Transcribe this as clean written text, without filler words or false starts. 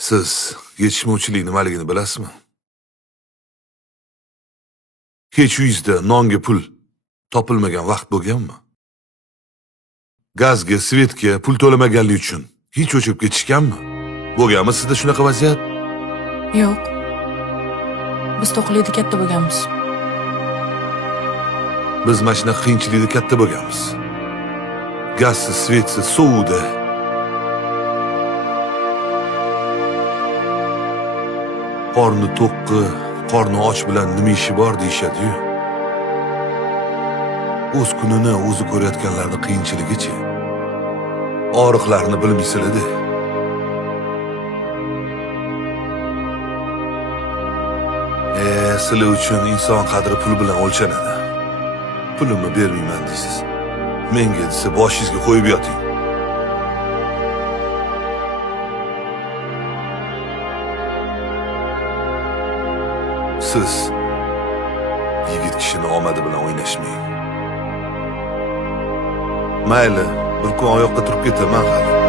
Siz yetishmovchilik nimaligini bilasizmi? Hech uyingizda nonga pul topilmagan vaqt bo'lganmi? Gazga, svetga pul to'lamaganlik uchun hech o'chib ketishganmi? Bo'lganmi sizda shunaqa vaziyat? Yo'q. Biz to'qlikda katta bo'lganmiz. Biz mana shunaqa qiyinchilikda katta bo'lganmiz. Gazsiz, svetsiz, sovuqda. Qorni to'qqi, qorni och bilan nima ishi bor deyishadi-yu. O'z kunini o'zi ko'rayotganlarni qiyinchiligichi. Og'riqlarni bilmaysizlar-da. Sizlar uchun inson qadri pul bilan o'lchanadi. Pulimni bermayman deysiz. Menga desa boshingizga qo'yib yoting. Siz yigit kishini omadi bilan o'ynashmang. Mayli, bir kun oyoqqa turib ketaman hali.